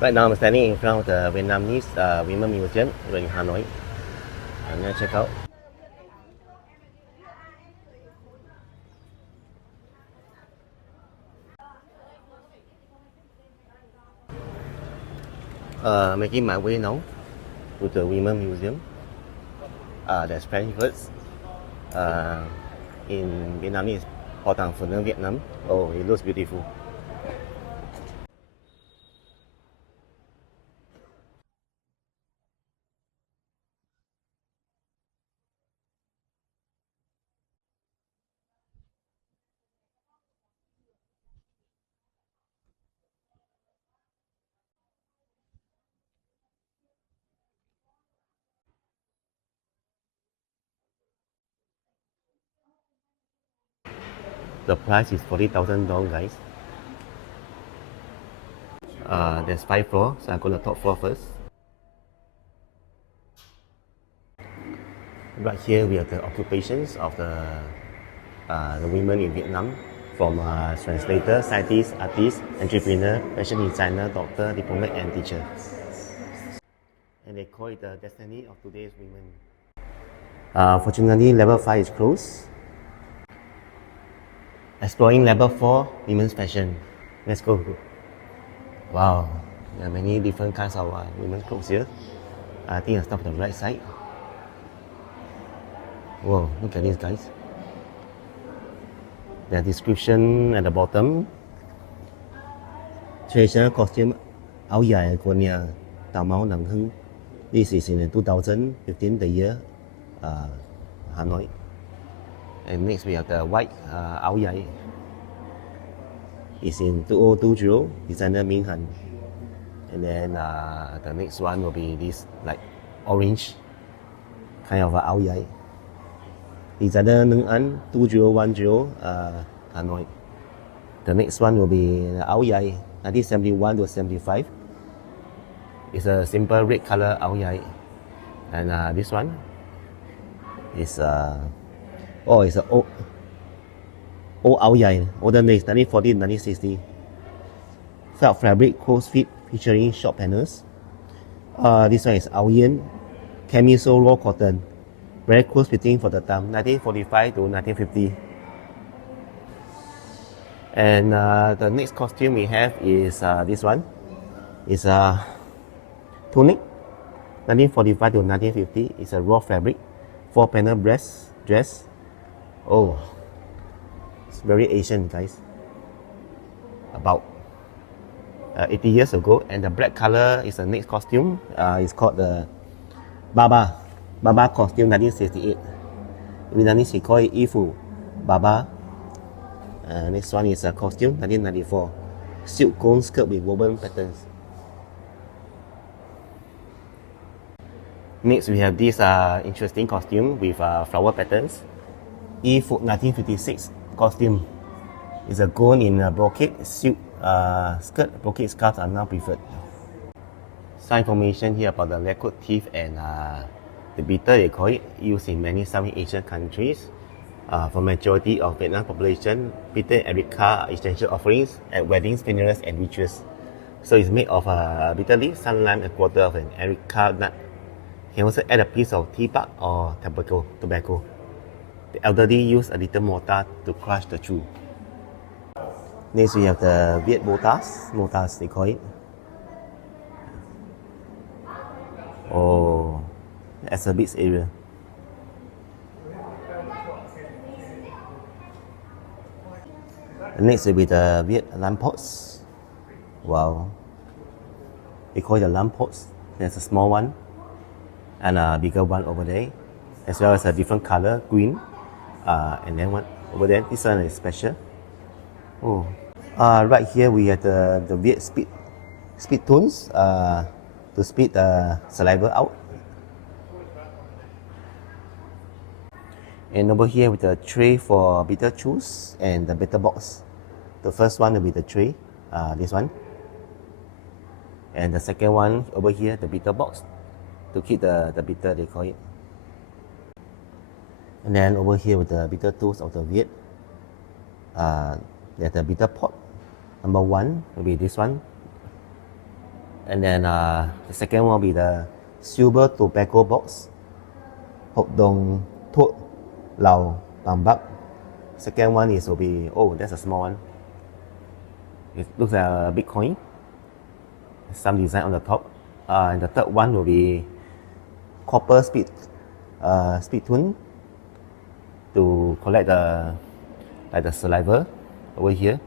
Right now I'm standing in front of the Vietnamese Women Museum in Hanoi. I'm gonna check out. Making my way now to the Women Museum. There's French words. In Vietnamese, Ho Tang Phu Nương Vietnam. Oh, it looks beautiful. The price is $40,000, guys. There's 5 floors, so I go to the top floor first. Right here we have the occupations of the women in Vietnam, from translator, scientist, artist, entrepreneur, fashion designer, doctor, diplomat, and teacher. And they call it the destiny of today's women. Fortunately, level 5 is closed. Exploring level 4, women's fashion. Let's go. Wow, there are many different kinds of women's clothes here. I think I'll start on the right side. Whoa, look at these guys. The description at the bottom. Traditional costume áo dài của nhà Tào Máu Nắng Hưng. This is in 2015, the year Hanoi. And next we have the white áo dài. It's in 2020, designer Minh Han. And then the next one will be this like orange kind of áo dài. Designer Nương An 2010 Hanoi. The next one will be áo dài 1971 to 75. It's a simple red color áo dài. And this one is it's a old áo dài, older days, 1940 1960. Felt fabric, close fit, featuring short panels. This one is áo yên, camisole raw cotton, very close fitting for the time, 1945 to 1950. And the next costume we have is this one. It's a tunic, 1945 to 1950. It's a raw fabric, 4-panel breast dress. Oh, it's very Asian, guys. About 80 years ago. And the black color is the next costume. It's called the Baba costume, 1968. In Vietnamese we call it Y Phu Baba. Next one is a costume, 1994. Silk cone skirt with woven patterns. Next we have this interesting costume with flower patterns. Y Phu 1956 costume. It's a gown in brocade silk skirt. Brocade scarves are now preferred. Some information here about the lacquered teeth and the beater, they call it, used in many Southeast Asian countries. For majority of Vietnam population, bitter and areca are essential offerings at weddings, funerals, and rituals. So it's made of bitter leaf, sun lime, and quarter of an areca nut. You can also add a piece of tea bark or tobacco. The elderly use a little mortar to crush the chew. Next we have the Viet mortars they call it. Oh, exhibits area. Next will be the Viet lamp pots. Wow. We call it the lamp pots. There's a small one and a bigger one over there, as well as a different color, green. And then one over there, this one is special. Oh. Right here we have the Viet spit tunes to spit the saliva out. And over here with the tray for bitter chews and the bitter box. The first one will be the tray, this one. And the second one over here, the bitter box, to keep the bitter, they call it. And then over here with the bitter tools of the Viet, there's the bitter pot. Number 1 will be this one. And then the second one will be the silver tobacco box. Hộp đồng thuốc lào bằng bạc. Second one will be, oh, that's a small one. It looks like a big coin. Some design on the top. And the third one will be copper speed tune to collect the saliva over here.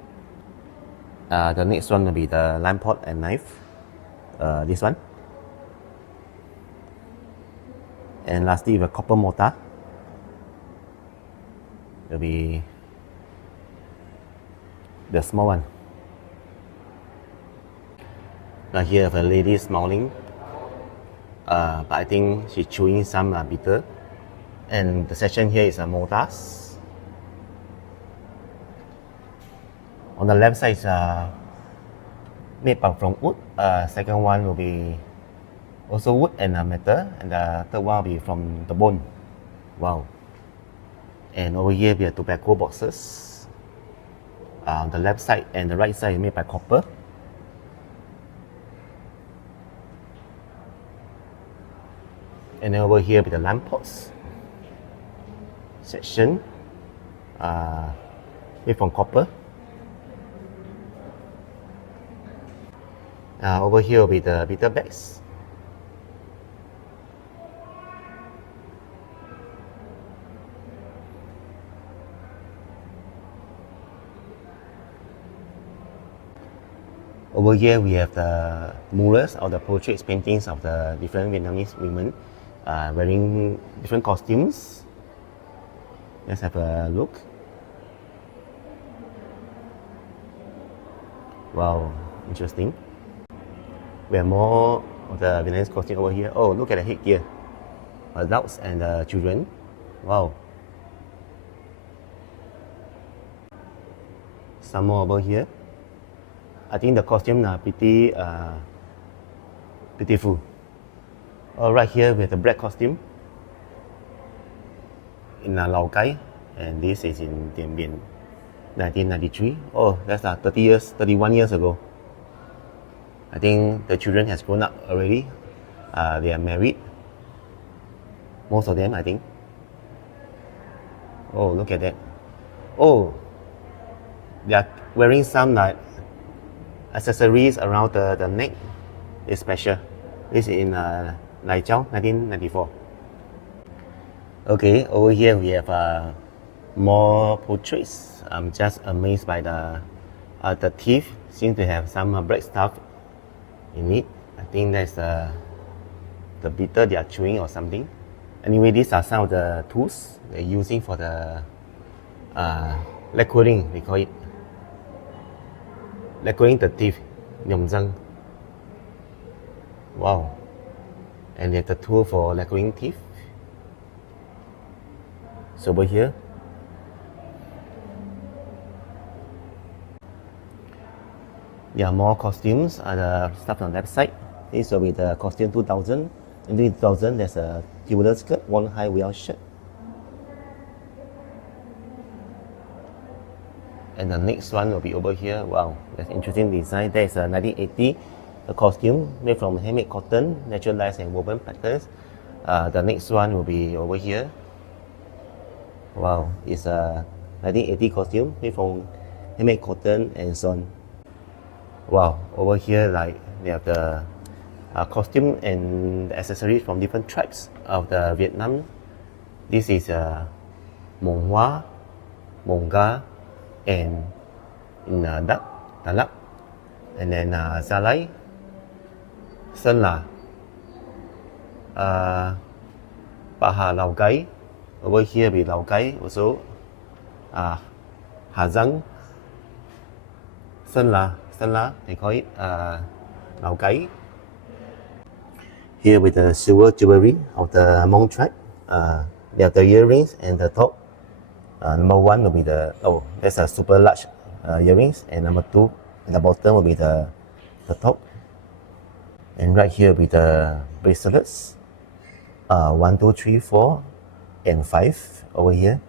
The next one will be the lime pot and knife. This one. And lastly, the copper mortar will be the small one. Now here have a lady smiling, but I think she's chewing some bitter. And the section here is mortars. On the left side is made from wood. Second one will be also wood and metal, and the third one will be from the bone. Wow. And over here we have tobacco boxes. On the left side and the right side is made by copper. And then over here with the lamp pots section, made from copper. Over here will be the bitter bags. Over here we have the murals or the portraits paintings of the different Vietnamese women wearing different costumes. Let's have a look. Wow, interesting. We have more of the Vietnamese costume over here. Oh, look at the headgear. Adults and children. Wow. Some more over here. I think the costumes are pretty beautiful. Right here we have the black costume in Lao Cai, and this is in Dien Bien, 1993. Oh, that's 31 years ago. I think the children has grown up already. They are married. Most of them, I think. Oh, look at that. Oh, they are wearing some like accessories around the neck. It's special. This is in Lai Chau, 1994. Okay, over here we have more portraits. I'm just amazed by the teeth. Seems to have some black stuff in it. I think that's the bitter they are chewing or something. Anyway, these are some of the tools they're using for the lacquering, they call it. Lacquering the teeth, nhồng răng. Wow. And they have the tool for lacquering teeth. So over here, there are more costumes. The stuff on the left side. This will be the costume 2000. In 2000, there's a tubular skirt, one high wheel shirt. And the next one will be over here. Wow, that's interesting design. That is a 1980 costume made from handmade cotton, naturalized and woven patterns. The next one will be over here. Wow, it's a 1980 costume made from handmade cotton and so on. Wow, over here like they have the costume and the accessories from different tribes of the Vietnam. This is Mông Hoa, Mông Ga, and in Đắk Lắk, and then Gia Lai, Sơn La, Bà Lào Cai. Over here be Lào Cai also, Hà Giang, Sơn La, they call it Lào Cai. Here with the silver jewelry of the Hmong tribe. They have the earrings and the top. Number one will be that's a super large earrings, and number two at the bottom will be the top. And right here will be the bracelets. 1, 2, 3, 4, and 5 over here.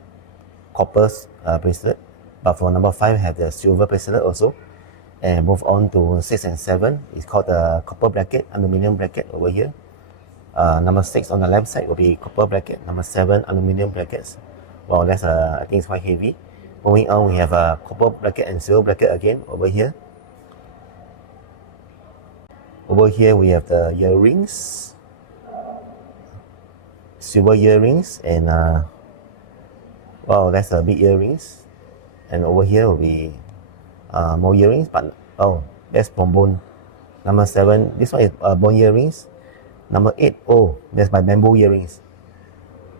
Copper bracelet. But for number 5 have the silver bracelet also. And move on to 6 and 7. It's called the copper bracket, aluminum bracket over here. Number 6 on the left side will be copper bracket. Number 7, aluminum brackets. Well, that's I think it's quite heavy. Moving on, we have a copper bracket and silver bracket again over here. Over here, we have the earrings, silver earrings, and wow, that's a big earrings. And over here will be more earrings, but oh, that's from bone. Number 7, this one is bone earrings. Number 8, oh, that's by bamboo earrings.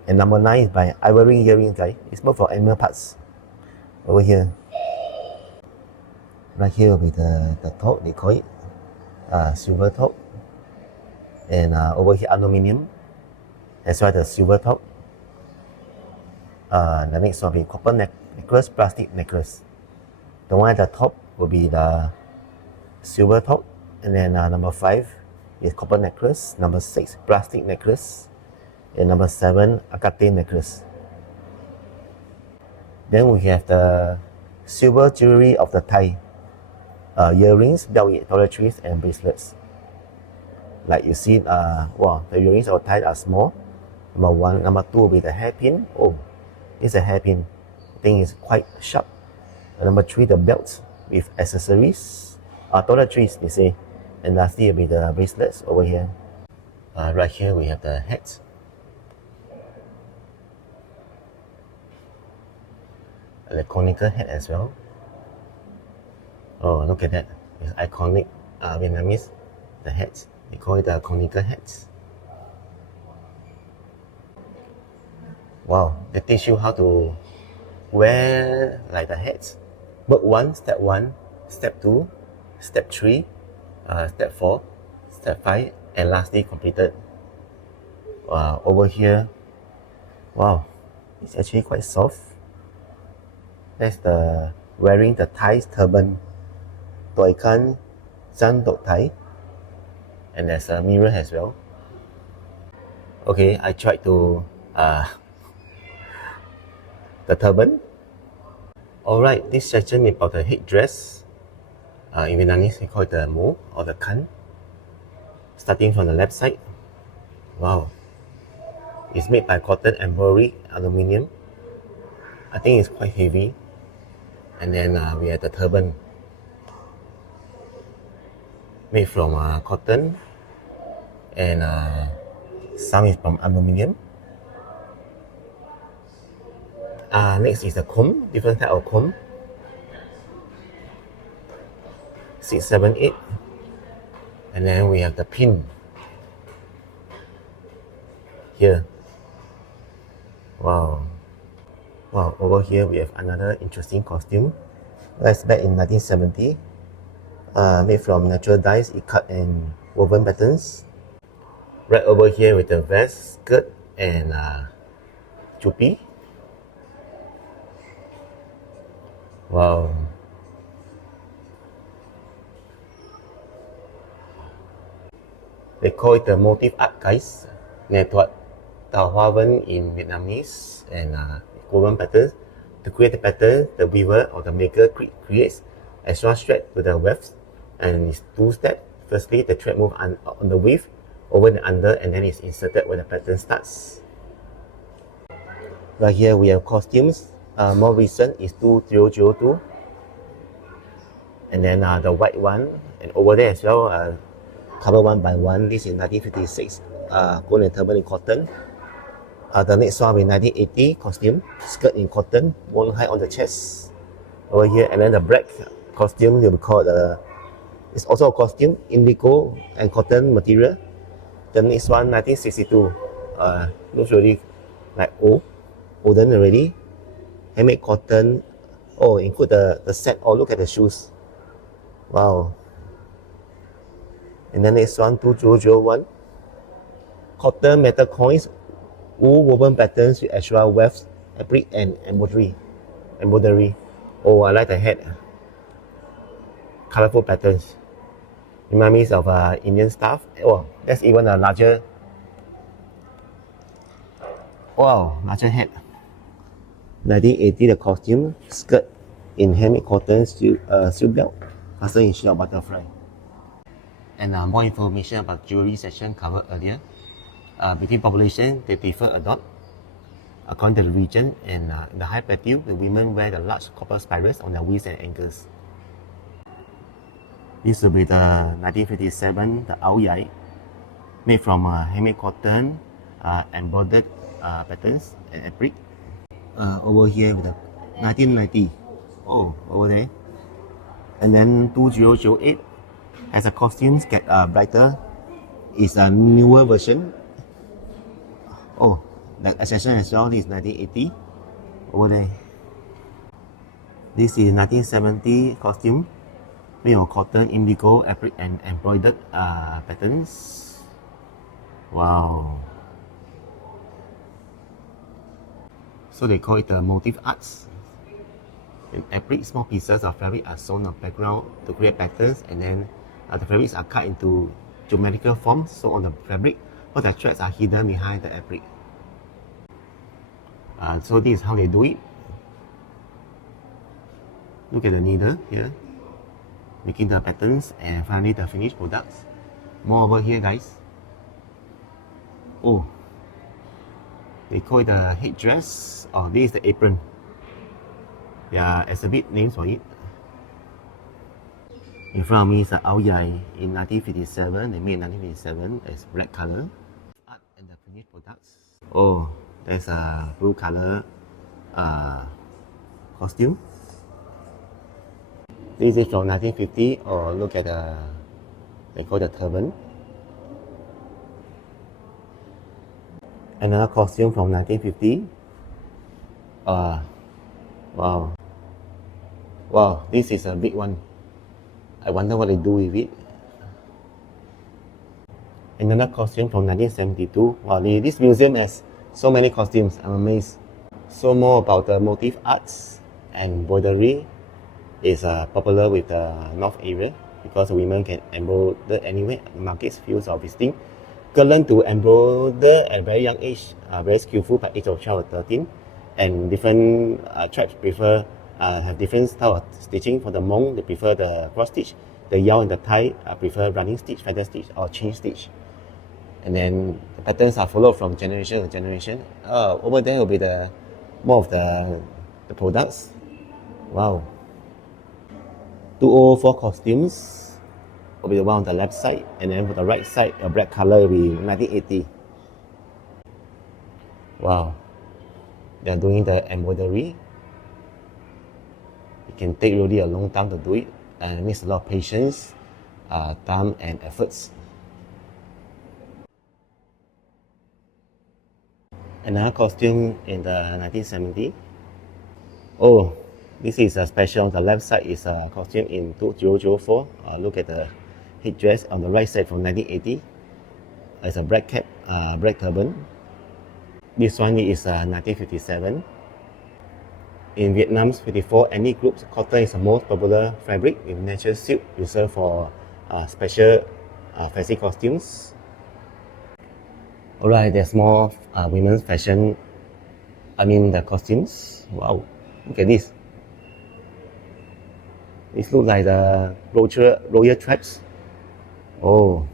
And number 9 is by ivory earrings, guys. It's both for animal parts. Over here. Right here will be the top, they call it. Silver top. And over here, aluminium. That's why the silver top. The next one will be copper necklace, plastic necklace. The one at the top will be the silver top. And then number 5 is copper necklace. Number 6, plastic necklace. And number 7, agate necklace. Then we have the silver jewelry of the Thai. Earrings, belt with toiletries, and bracelets. Like you see, wow, the earrings of Thai are small. Number 1. Number 2 will be the hairpin. Oh, it's a hairpin. I think it's quite sharp. And number 3, the belt with accessories. Toiletries, they say. And lastly will be the bracelets over here. Right here we have the hats. The conical hat as well. Oh, look at that. It's iconic Vietnamese, the hats. They call it the conical hats. Wow, they teach you how to wear like the hats. Book 1, step 1, step 2, step 3, step 4, step 5, and lastly completed. Over here, wow, it's actually quite soft. That's the wearing the Thai turban. Doi kan San Dok Thai. And there's a mirror as well. Okay, I tried to the turban. Alright, this section is about the headdress. In Vietnamese, we call it the mo or the kan. Starting from the left side. Wow. It's made by cotton embroidery aluminium. I think it's quite heavy. And then we have the turban. Made from cotton. And some is from aluminium. Next is the comb, different type of comb. 6, 7, 8. And then we have the pin. Here. Wow. Wow, over here we have another interesting costume. That's back in 1970. Made from natural dyes, it cut and woven patterns. Right over here with the vest, skirt, and chupi. Wow. They call it the motif art, guys. Nghệ thuật tạo hoa văn in Vietnamese and woven patterns. To create the pattern, the weaver or the maker creates extra thread to the wefts, and it's 2 steps. Firstly, the thread moves on the weave over the under, and then it's inserted when the pattern starts. Right here we have costumes. More recent is 2002. And then the white one, and over there as well, cover 1 by 1. This is 1956, golden turban in cotton. The next one will be 1980 costume, skirt in cotton, worn high on the chest. Over here, and then the black costume will be called, it's also a costume, indigo and cotton material. The next one, 1962, looks really like olden already. Handmade cotton. Oh, include the set. Oh, look at the shoes. Wow. And then next one, 2001. Cotton metal coins, wool woven patterns with extra wefts, fabric, and embroidery. Oh, I like the head. Colorful patterns. Remind me of Indian stuff. Oh, that's even a larger. Wow, larger head. 1980, the costume, skirt in handmade cotton silk belt, Hustle in short butterfly. And more information about jewelry section covered earlier. Between population, they differ a lot according to the region. And in the high plateau, the women wear the large copper spirals on their wrists and ankles. This will be the 1957, the Ao Yai, made from handmade cotton, embroidered patterns and applique. Over here with the 1990, oh, over there. And then 2008 has a costumes get brighter. It's a newer version. Oh, the accession as well. This is 1980, over there. This is 1970 costume, made of cotton, indigo, applique and embroidered patterns. Wow. So they call it the motif arts. In applique, small pieces of fabric are sewn on background to create patterns, and then the fabrics are cut into geometrical forms sewn on the fabric, but the threads are hidden behind the applique. So this is how they do it. Look at the needle here, making the patterns, and finally the finished products. More over here, guys. Oh, they call it the headdress. Oh, this is the apron. Yeah, exhibit names for it. In front of me is the Ao Yai in 1957. They made in 1957 as black color. Art and the finished products. Oh, there's a blue color costume. This is from 1950. Or look at the, they call the turban. Another costume from 1950. Wow. Wow, this is a big one. I wonder what they do with it. Another costume from 1972. Wow, this museum has so many costumes. I'm amazed. So more about the motif arts and embroidery is popular with the North area because women can embroider anywhere. Markets, fields of visiting. Girls learn to embroider at a very young age, very skillful by age of 12 or 13. And different tribes prefer have different style of stitching. For the Hmong, they prefer the cross stitch. The Yao and the Thai prefer running stitch, feather stitch, or chain stitch. And then the patterns are followed from generation to generation. Over there will be the more of the products. Wow. 2004 costumes will be the one on the left side, and then for the right side, a black color will be 1980. Wow. They are doing the embroidery. It can take really a long time to do it, and it needs a lot of patience, time and efforts. Another costume in the 1970. Oh, this is a special. On the left side is a costume in 2004. Look at the headdress on the right side from 1980. It's a black cap, black turban. This one is 1957. In Vietnam's 54 ethnic groups, cotton is the most popular fabric with natural silk reserved for special fancy costumes. Alright, there's more women's fashion. The costumes. Wow, look at this. This looks like the royal tribes. Oh,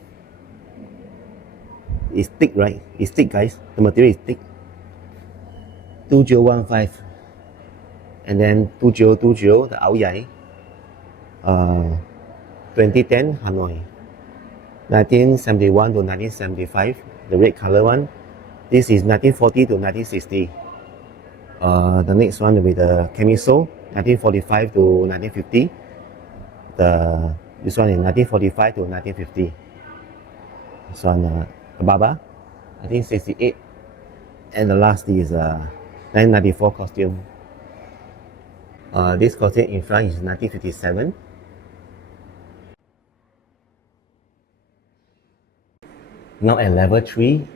it's thick, right? It's thick, guys. The material is thick. 2015. And then 2020, the Ao Yai. 2010, Hanoi. 1971 to 1975, the red color one. This is 1940 to 1960. The next one will be the camisole, 1945 to 1950. This one is 1945 to 1950. This one, Baba, 1968. And the last is 1994 costume. This costume in front is 1957. Now at level 3,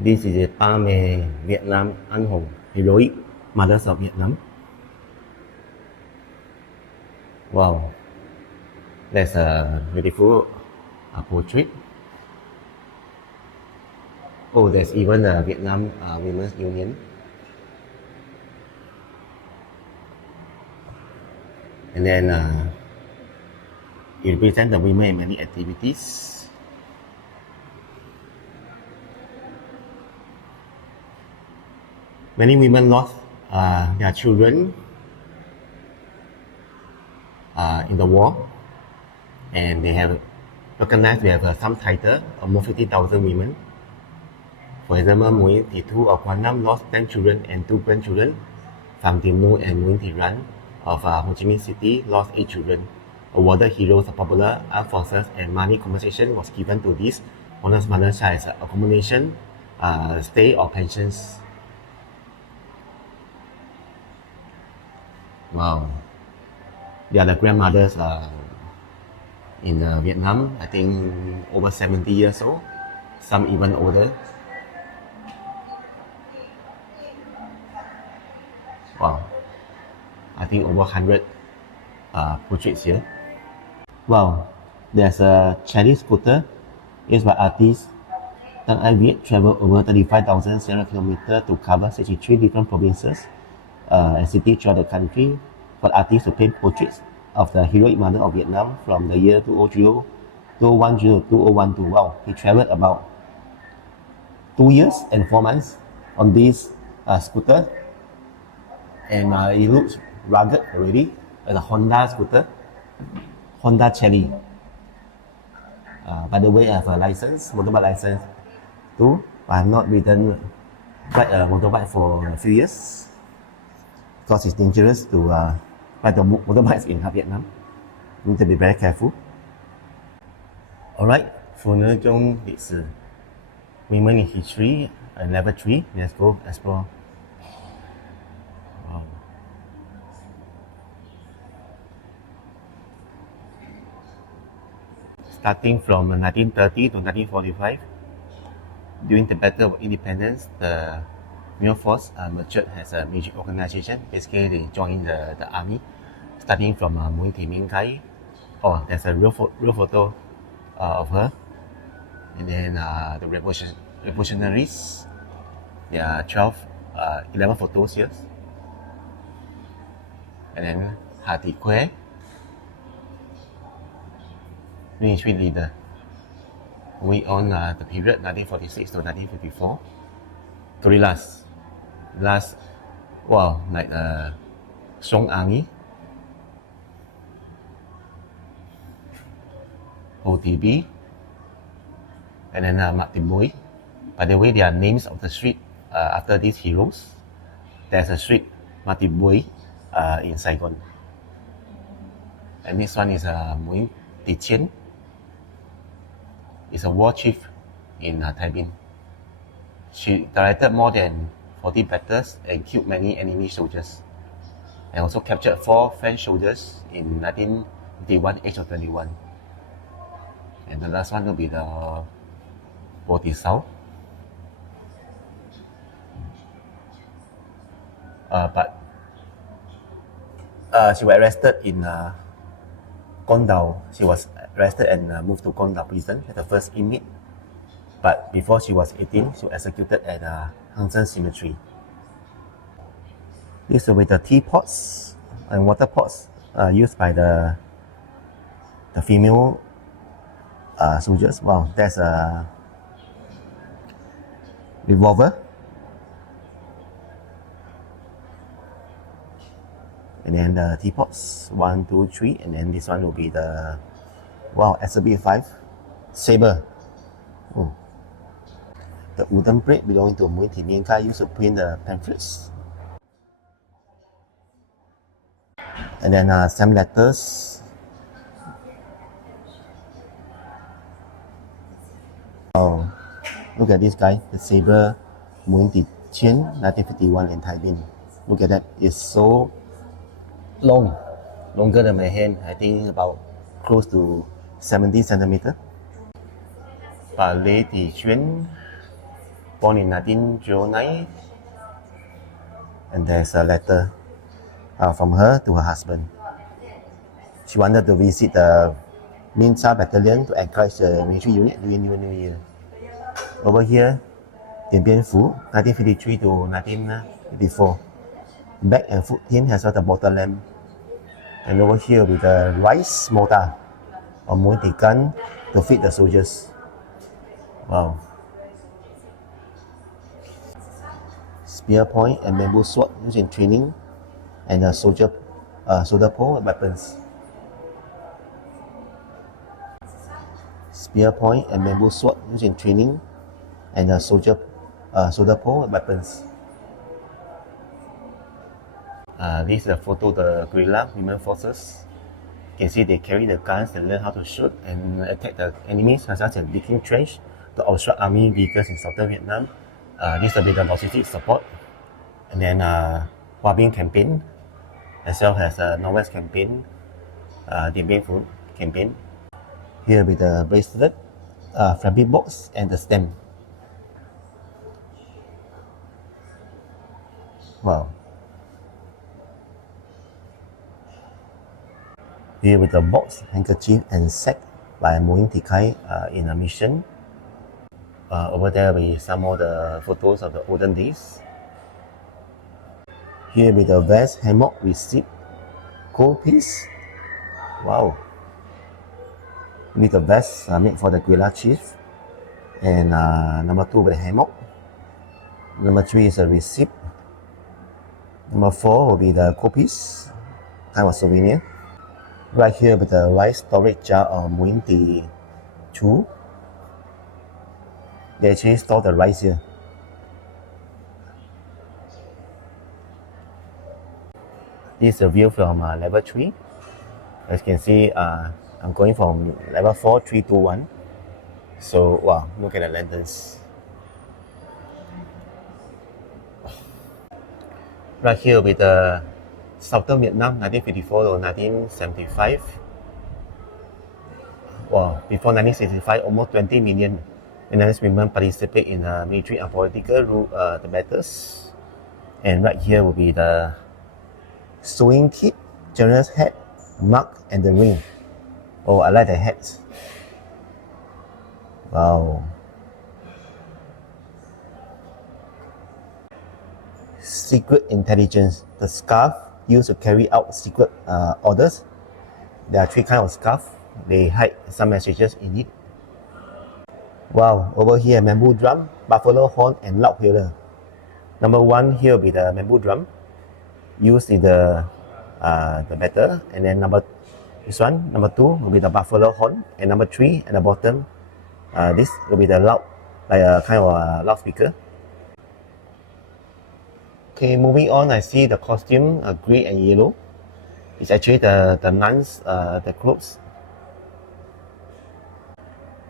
this is the Pa Mê Vietnam Anh Hùng, heroic mothers of Vietnam. Wow, that's a beautiful portrait. Oh, there's even the Vietnam Women's Union. And then It represents the women in many activities. Many women lost their children in the war, and they have recognized we have some title, almost 50,000 women. For example, Muin Thị Thu of Quảng Nam lost 10 children and 2 grandchildren. Pham Thị Mu and Muin Thị Ran of Ho Chi Minh City lost 8 children. Awarded Heroes of Popular Armed Forces, and money compensation was given to these honest mother child accommodation, stay or pensions. Wow. They are the grandmothers in Vietnam, I think over 70 years old, some even older. Wow, I think over 100 portraits here. Wow, there's a cherry scooter used by artists. Tang Ai Viet traveled over 35,700 kilometers to cover 63 different provinces and cities throughout the country for artists to paint portraits of the heroic mother of Vietnam from the year 2000, 2010 to 2012. Wow, he traveled about 2 years and 4 months on this scooter, and it looks rugged already, as a Honda scooter, Honda Cherry. By the way, I have a license, motorbike license too. I have not ridden ride a motorbike for a few years because it's dangerous to ride the motorbikes in Vietnam. You need to be very careful. Alright, phụ nữ trong lịch sử, Women in History, level 3. Let's go explore. Wow. Starting from 1930 to 1945, during the Battle of Independence, the male force matured as a military organization. Basically, they joined the army, starting from Nguyen Thi Minh Khai. Oh, there's a real photo of her. And then the revolutionaries, there are 11 photos here. And then Ha Thị Khuê, military leader. We on the period 1946 to 1954. Guerrillas, wow, like the Song Army, OTB, and then Maplove. By the way, there are names of the street after these heroes. There's a street, Maplove, in Saigon. And this one is Nguyen Thị Chien. Is a war chief in Thai Binh. She directed more than 40 battles and killed many enemy soldiers, and also captured 4 French soldiers in 1951, age of 21. And the last one will be the Bo Thị Sáu. But she was arrested in Con Dao. She was arrested and moved to Con Dao prison as the first inmate. But before she was 18, she was executed at Hang Sen Cemetery. These will be the teapots and water pots used by the female soldiers. Wow, there's a revolver. And then the teapots, 1, 2, 3, and then this one will be the, wow, SB5 saber. Oh. The wooden plate belonging to Nguyen Thi Minh Khai used to print the pamphlets. And then some letters. Oh, look at this guy, the saber, Nguyen Thi Chien, 1951 in Thai Binh. Look at that, it's so long, longer than my hand. I think about close to 70 centimeters. Lê Thị Xuyến, born in 1909, and there's a letter from her to her husband. She wanted to visit the Minh Cha Battalion to encourage the military unit during New Year. Over here, Dien Bien Phu, 1953 to 1954. Back and Phu Tien has got a bottle lamp. And over here with the rice mortar. or multi-gun to feed the soldiers. Wow. Spear point and bamboo sword used in training, and a soldier pole weapons. Spear point and bamboo sword used in training, and a soldier pole weapons. This is a photo of the guerrilla women forces. You can see they carry the guns, they learn how to shoot and attack the enemies, such as digging trench to obstruct army vehicles in southern Vietnam. This will be the logistic support. And then Hoa Binh campaign, as well as the Northwest campaign, the Bien Phu campaign. Here with the bracelet, fabric box, and the stem. Wow. Here with the box, handkerchief, and sack by Moin Thi Khai in a mission. Over there we some more the photos of the olden days. Here with the vest, hammock, receipt, gold piece. Wow. With the vest made for the guerrilla chief. And number 2 with the hammock. Number 3 is a receipt. Number 4 will be the gold piece, kind of souvenir. Right here with the rice storage jar of Moin Thi Chu. They actually store the rice here. This is a view from level 3. As you can see, I'm going from level 4, 3, 2, 1. So, wow, look at the lanterns. Right here with the Southern Vietnam, 1954 to 1975. Wow, before 1965, almost 20 million Vietnamese women participate in military and political the matters. And right here will be the sewing kit, general's hat, mug, and the ring. Oh, I like the hat. Wow. Secret intelligence, the scarf used to carry out secret orders. There are 3 kinds of scarf. They hide some messages in it. Wow, over here bamboo drum, buffalo horn, and loud whaler. Number 1 here will be the bamboo drum used in the battle, and then number 2 will be the buffalo horn, and number 3 at the bottom, this will be the loud, like a kind of a loudspeaker. Okay, moving on, I see the costume, grey and yellow. It's actually the nuns, the clothes.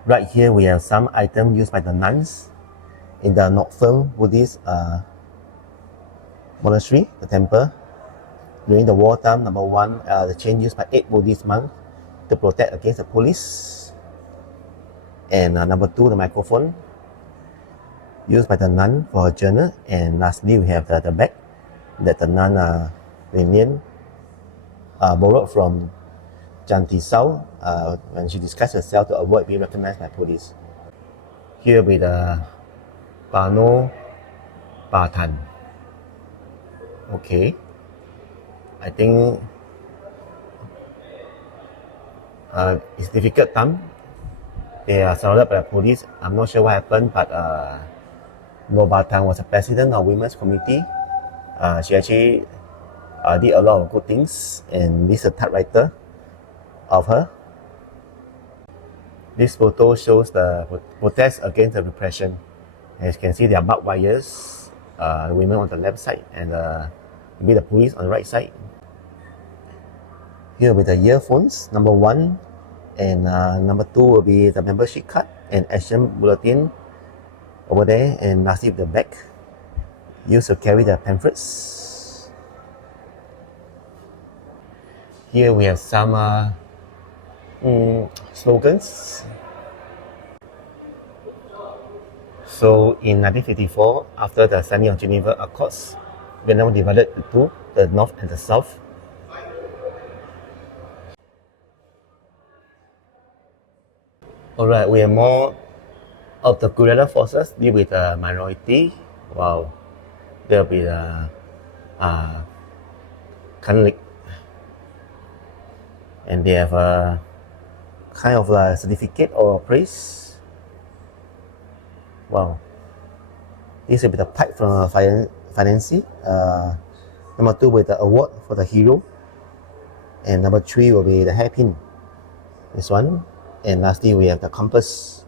Right here we have some items used by the nuns in the Nok Phang Buddhist monastery, the temple. During the wartime, number 1, the chain used by 8 Buddhist monks to protect against the police. And number 2, the microphone used by the nun for her journal. And lastly, we have the bag that the nun Lin borrowed from Chan Thi Sao when she disguised herself to avoid being recognized by police. Here with the Pano Patan. Okay, I think it's difficult time. They are surrounded by the police. I'm not sure what happened, but No Ba Thang was a president of Women's Committee. She actually did a lot of good things, and this is a typewriter of her. This photo shows the protest against the repression. As you can see, there are barbed wires, the women on the left side, and maybe the police on the right side. Here with the earphones, number 1, and number 2 will be the membership card and action bulletin over there, and lastly the bag used to carry the pamphlets. Here we have some slogans. So in 1954, after the signing of Geneva Accords, Vietnam divided into 2, the North and the South. Alright, we have more of the guerrilla forces deal with the minority. Wow, there will be the Khanlik, and they have kind of a certificate or praise. Wow. This will be the pipe from financing. Number 2 with the award for the hero. And number 3 will be the hairpin. This one. And lastly, we have the compass.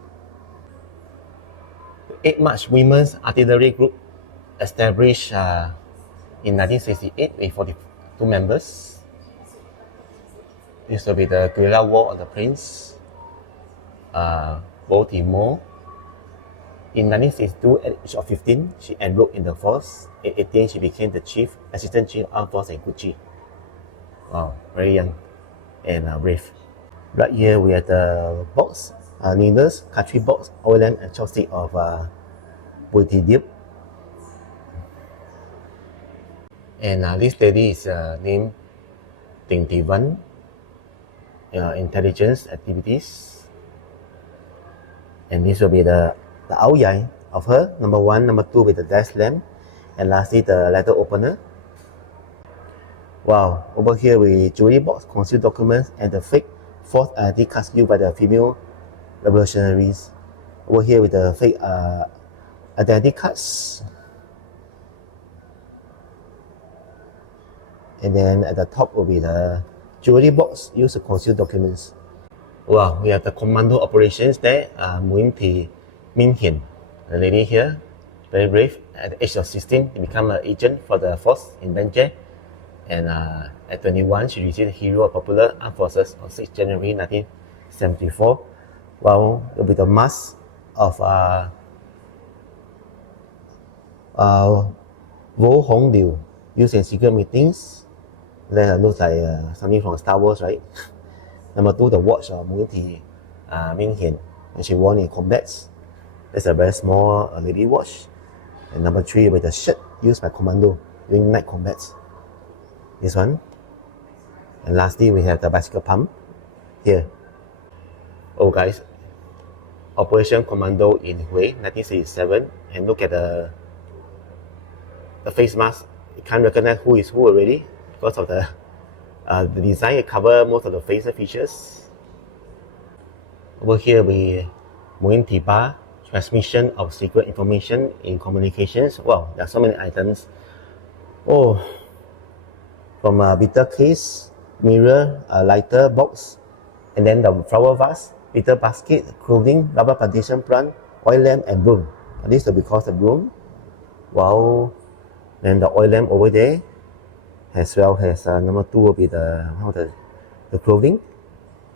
8 March Women's Artillery Group established in 1968 with 42 members. This will be the guerrilla war of the Prince. Baltimore. In 1962, at the age of 15, she enrolled in the force. At 18, she became the Assistant Chief Armed Force in Kochi. Wow, very young and brave. Right here we have the box, needles, country box, oil lamp, and chopstick of Bui Diep. And this lady is named Ding Thi Van. Intelligence activities. And this will be the áo dài of her. Number 1, number 2 with the desk lamp. And lastly, the letter opener. Wow, over here we jewelry box, concealed documents, and the fake false identity cards used by the female revolutionaries. Over here with the fake identity cards. And then at the top will be the jewelry box used to conceal documents. Wow, we have the commando operations there. Nguyen Thi Minh Hiển, the lady here, very brave. At the age of 16, she became an agent for the force in Ben Tre. And at 21, she received the Hero of Popular Armed Forces on 6 January 1974. Wow, it will be the mask of Vo Hong Liu used in secret meetings. That looks like something from Star Wars, right? Number 2, the watch of Nguyen Thi Minh Hiển, when she wore in combats. That's a very small lady watch. And number 3, with the shirt used by commando during night combats. This one. And lastly, we have the bicycle pump here. Oh guys, Operation Commando in Hue, 1967. And look at the face mask. You can't recognize who is who already because of the design. It covers most of the facial features. Over here, we Nguyen Thi Ba, transmission of secret information in communications. Wow, there are so many items. Oh, from a bitter case, mirror, a lighter box, and then the flower vase, bitter basket, clothing, rubber plantation plant, oil lamp, and broom. This will be called the broom. Wow. Then the oil lamp over there, as well as number 2 will be the clothing,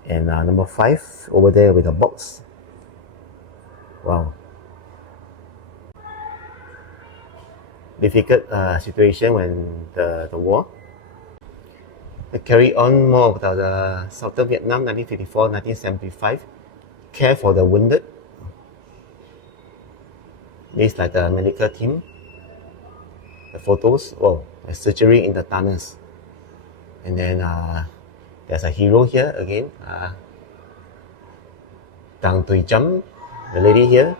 and number 5 over there with the box. Wow. Difficult situation when the war. We carry on more of the Southern Vietnam, 1954-1975. Care for the wounded. This is like the medical team. The photos, oh, the surgery in the tunnels. And then there's a hero here again. Dang Tui Cham, the lady here.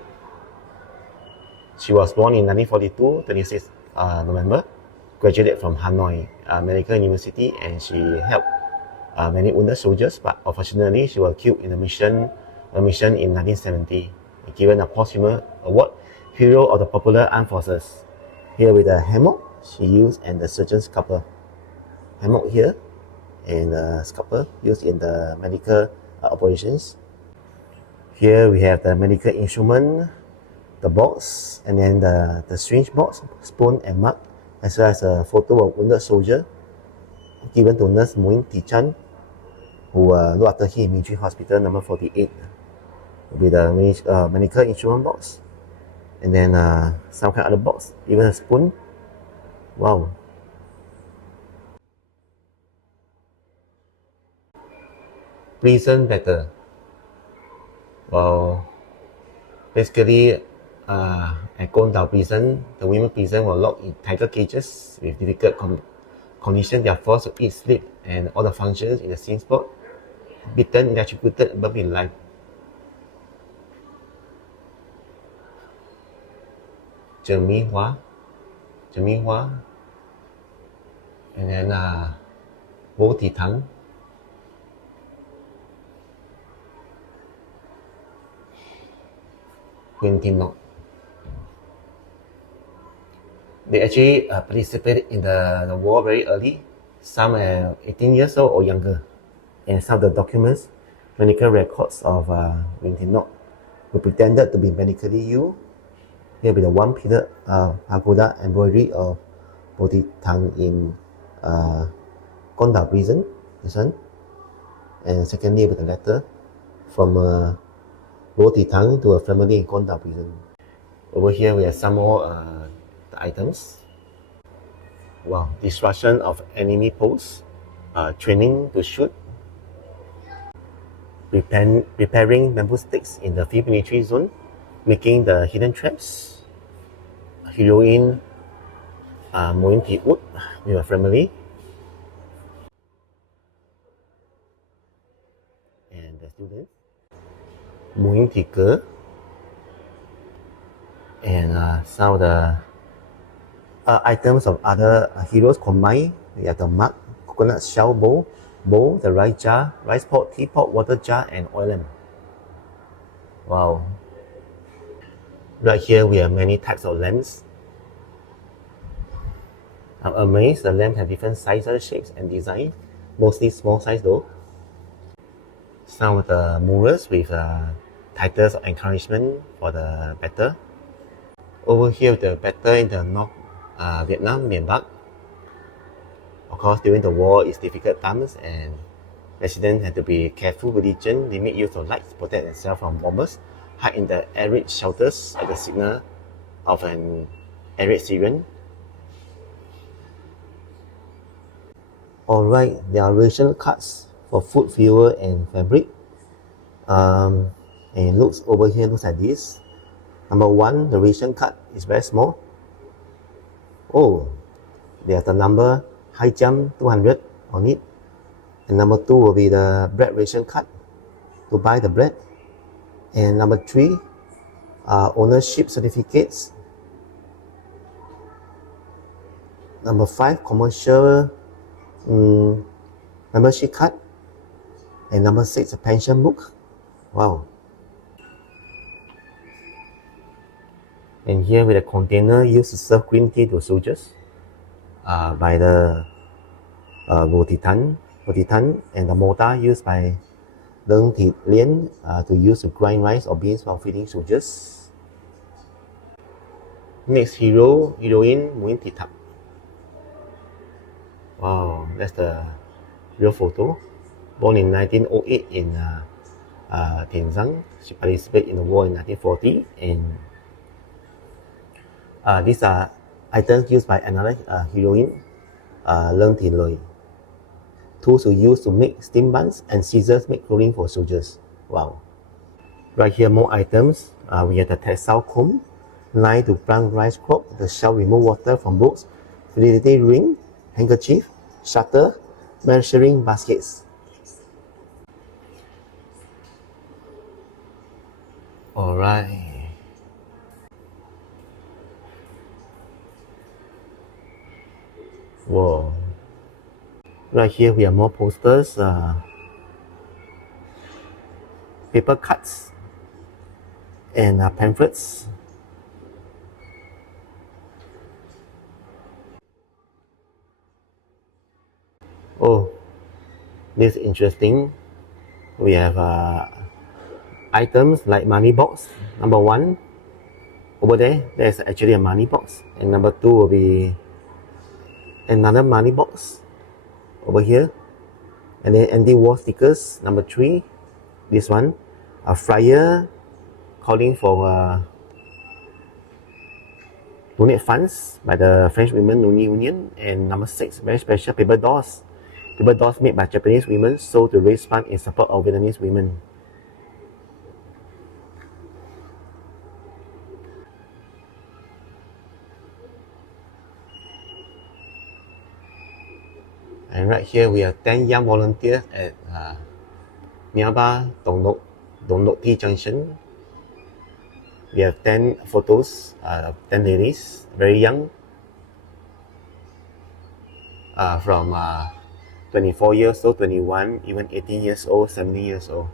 She was born in 1942, 26 November. Graduated from Hanoi Medical University, and she helped many wounded soldiers, but unfortunately she was killed in a mission in 1970. Given a posthumous award, Hero of the Popular Armed Forces. Here with the hammock she used and the surgeon's scalpel. Hammock here and the scalpel used in the medical operations. Here we have the medical instrument, the box, and then the syringe box, spoon and mug, as well as a photo of wounded soldier given to nurse Nguyen Thi Chan, who looked after him in military hospital number 48. Will be the medical instrument box, and then some kind of other box, even a spoon. Wow. Prison battle. Well, basically, at Con Dao prison, the women prison were locked in tiger cages with difficult conditions. They are forced to eat, sleep, and all the functions in the same spot. Beaten, electrocuted, burned in life. Jeremy Hua, and then Vo Thi Thắng. Vietnamese. They actually participated in the war very early. Some are 18 years old or younger. And some of the documents, medical records of Vietnamese who pretended to be medically ill. Here will be the one pillar pagoda embroidery of Bodhi Tang in Konda prison, this one. And secondly, with a letter from Bodhi Tang to a family in Konda prison. Over here, we have some more items. Wow, destruction of enemy posts, training to shoot, preparing bamboo sticks in the field military zone, making the hidden traps, heroine Moin Thị Út with a family, and the students, Moin Thị Cơ, and some of the items of other heroes combined. We have the mug, coconut shell bowl, the rice jar, rice pot, teapot, water jar, and oil lamp. Wow. Right here we have many types of lamps. I'm amazed the lamp have different sizes, shapes, and design. Mostly small size though. Some of the murals with titles of encouragement for the battle. Over here the battle in the North Vietnam, Miền Bắc. Of course, during the war, it's difficult times and residents had to be careful, vigilant, limit use of lights, protect themselves from bombers, hide in the arid shelters at the signal of an arid siren. Alright, there are ration cards for food, fuel, and fabric. And it looks over here, looks like this. Number 1, the ration card is very small. Oh, there's the number high jump 200 on it. And number 2 will be the bread ration card to buy the bread. And number 3, ownership certificates. Number 5, commercial membership card. And number 6, a pension book. Wow. And here with a container used to serve green tea to soldiers by the Bodhi Tang, and the mortar used by Leng Thị Lien to use to grind rice or beans while feeding soldiers. Next heroine Nguyễn Thị Thập. Wow, that's the real photo. Born in 1908 in Tiền Giang, she participated in the war in 1940, and these are items used by another heroine, Leng Thị Loi. Tools were used to make steam buns and scissors make clothing for soldiers. Wow. Right here, more items. We have the textile comb, line to plant rice crop, the shell remove water from books, fidelity ring, handkerchief, shutter, measuring baskets. Alright. Whoa. Right here we have more posters, paper cuts, and pamphlets. Oh, this is interesting. We have items like money box. Number 1, over there's actually a money box. And number 2 will be another money box over here. And then anti-war stickers. Number 3, this one, a flyer calling for donate funds by the French Women Union. And number 6, very special, paper dolls. Paper dolls made by Japanese women sold to raise funds in support of Vietnamese women. And right here we have 10 young volunteers at Myanmar Dong Nok T Junction. We have 10 photos of 10 ladies, very young, from 24 years old, 21, even 18 years old, 17 years old.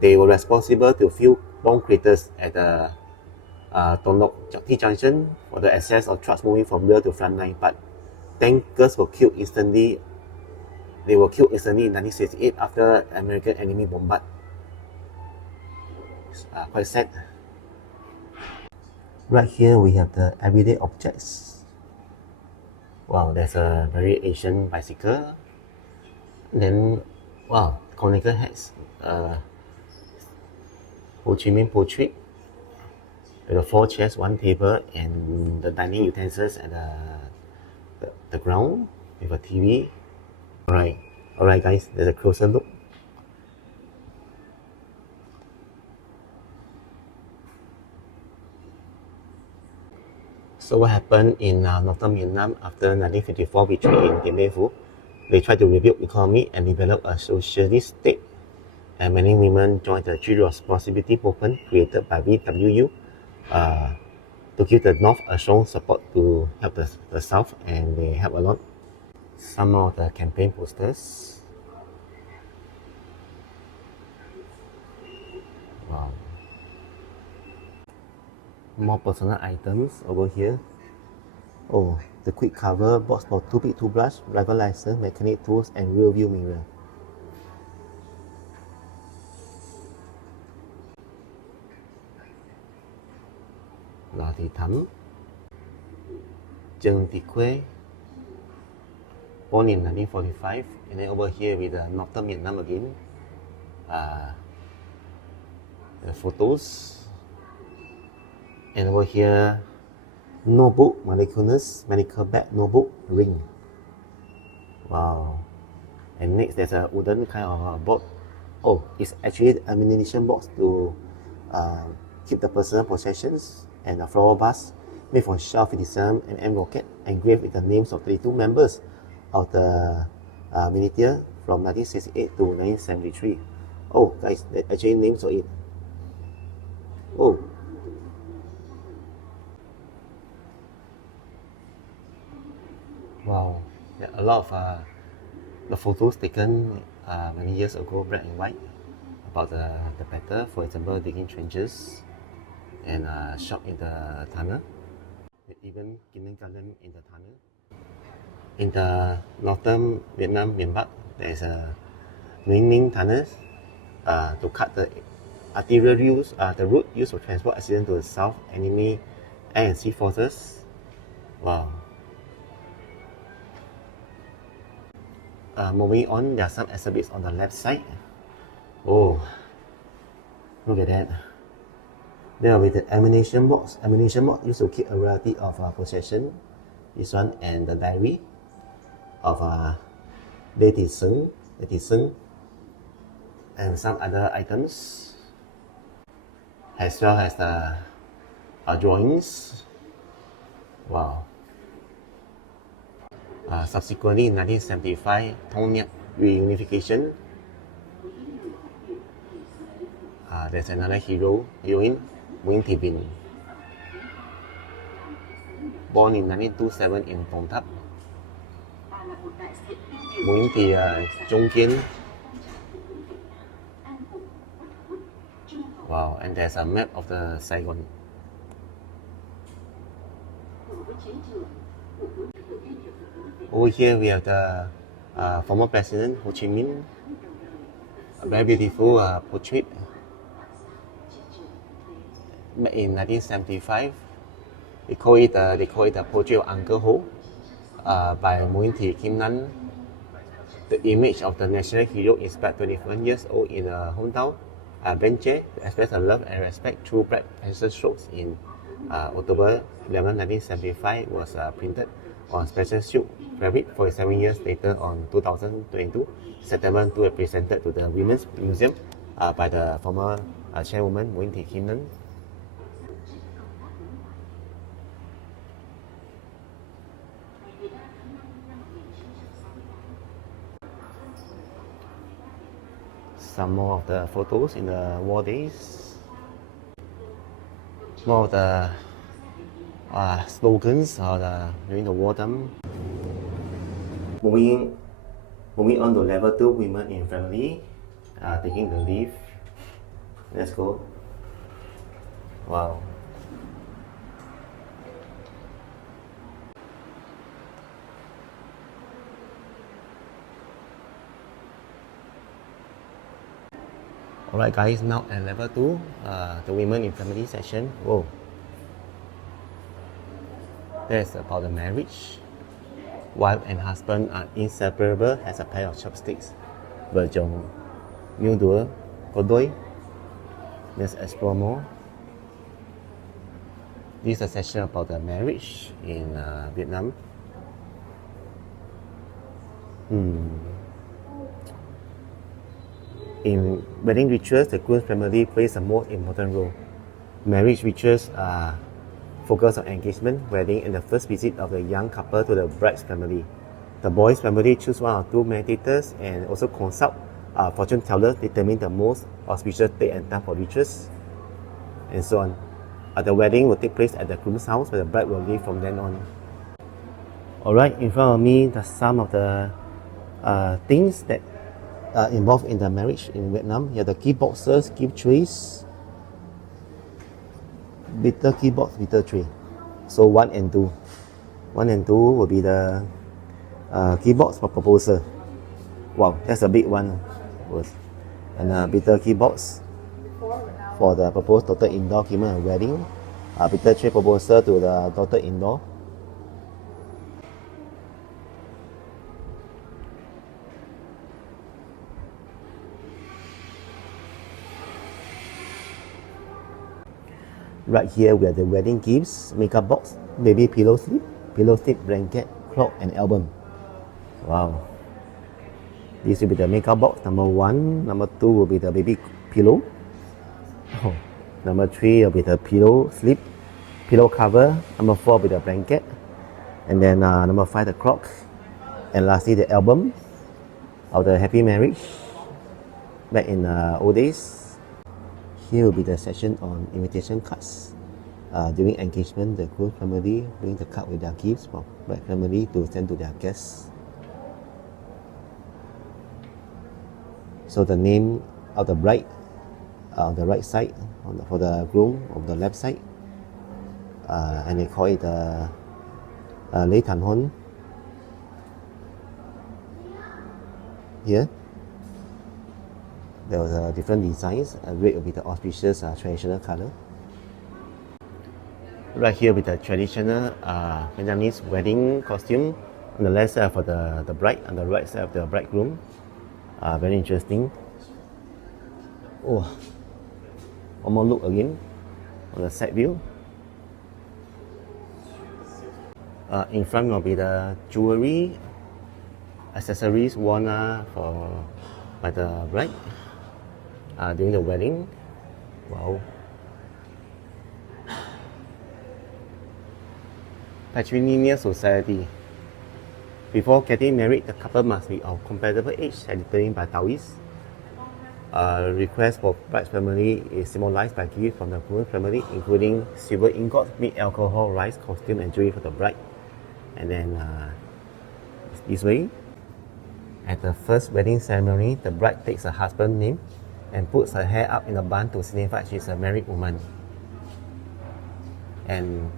They were responsible to fill bomb craters at the Tonok Jakti Junction for the access of trucks moving from rear to front line. But tankers were killed instantly. They were killed instantly in 1968 after American enemy bombard. It's quite sad. Right here we have the everyday objects. Wow, there's a very Asian bicycle. Then, wow, conical hats. Ho Chi Minh portrait. With the 4 chairs, 1 table, and the dining utensils at the ground with a TV. Alright guys, there's a closer look. So what happened in northern Vietnam after 1954 victory in Dien Bien Phu? They tried to rebuild economy and develop a socialist state. And many women joined the Tree Responsibility movement created by VWU to give the North a strong support to help the South, and they help a lot. Some of the campaign posters. Wow. More personal items over here. Oh, the quick cover box for toothpick, toothbrush, driver license, mechanic tools, and rear view mirror. La Thị Thắm, Trần Thị Quê, born in 1945, and then over here with the northern Vietnam again. The photos. And over here, notebook, molecules, medical bag, notebook, ring. Wow. And next, there's a wooden kind of box. Oh, it's actually the ammunition box to keep the personal possessions, and a flower vase made from shell 57mm rocket engraved with the names of 32 members of the militia from 1968 to 1973. Oh, guys, there are actually names of it. Oh. Wow, there are a lot of the photos taken many years ago, black and white, about the battle. For example, digging trenches and shot in the tunnel, even kindergarten in the tunnel. In the northern Vietnam, Myanmar, there is a Nguyen Ninh tunnel to cut the arterial use, the route used for transport accident to the south, enemy air and sea forces. Wow. Moving on, there are some exhibits on the left side. Oh, look at that. There will be the ammunition box. Ammunition box used to keep a variety of possession. This one, and the diary of Lê Thị Sưng, and some other items, as well as the drawings. Wow. Subsequently, in 1975, Thong Nhat reunification. There's another heroine, Nguyễn Thị Bình, born in 1927 in Thong Tháp. Nguyễn Thị Trung Kiên. Wow, and there's a map of the Saigon. Over here we have the former president Ho Chi Minh. A very beautiful portrait. Back in 1975, they call it the portrait of Uncle Ho by Nguyễn Thị Kim Nan. The image of the national hero is back 21 years old in the hometown Benche to express the love and respect through black pencil strokes in October 11, 1975 was printed on special silk fabric. 47 years later, on 2022 September 2, presented to the Women's Museum by the former chairwoman Nguyễn Thị Kim Nan. Some more of the photos in the war days. More of the slogans during the wartime. Moving on to level 2, women in family, taking the leave. Let's go. Wow. Alright guys, now at level 2, the women in family section. Whoa. That's about the marriage. Wife and husband are inseparable as a pair of chopsticks. Vợ chồng như đũa có đôi. Let's explore more. This is a section about the marriage in Vietnam. In wedding rituals, the groom's family plays the most important role. Marriage rituals are focused on engagement, wedding, and the first visit of the young couple to the bride's family. The boy's family choose one or two meditators and also consult fortune tellers, determine the most auspicious date and time for rituals, and so on. The wedding will take place at the groom's house, where the bride will live from then on. Alright, in front of me, the some of the things that are involved in the marriage in Vietnam. You have the gift boxes, gift trays, bitter key box, bitter tray. So 1 and 2. 1 and 2 will be the key box for proposal. Wow, that's a big one. And a bitter key box for the proposed daughter-in-law given a wedding. Bitter tray proposal to the daughter-in-law. Right here we have the wedding gifts, makeup box, baby pillow slip, blanket, clock, and album. Wow. This will be the makeup box, number 1. Number 2 will be the baby pillow. Oh. Number 3 will be the pillow slip, pillow cover. Number 4 will be the blanket. And then number 5, the clock. And lastly, the album of the happy marriage back in old days. Here will be the section on invitation cards. During engagement, the groom family bring the card with their gifts from bride family to send to their guests. So the name of the bride on the right side, for the groom on the left side, and they call it Lễ Thành Hôn. Here, there was different designs. Red will be the auspicious traditional color. Right here with the traditional Vietnamese wedding costume. On the left side for the bride, on the right side of the bridegroom. Very interesting. Oh, one more look again on the side view. In front will be the jewelry, accessories worn by the bride during the wedding. Wow. Patrilineal society. Before getting married, the couple must be of compatible age, as determined by Taoists. Request for bride's family is symbolized by gifts from the groom's family, including silver ingots, meat, alcohol, rice, costume, and jewelry for the bride. And then this way. At the first wedding ceremony, the bride takes her husband's name and puts her hair up in a bun to signify she's a married woman. And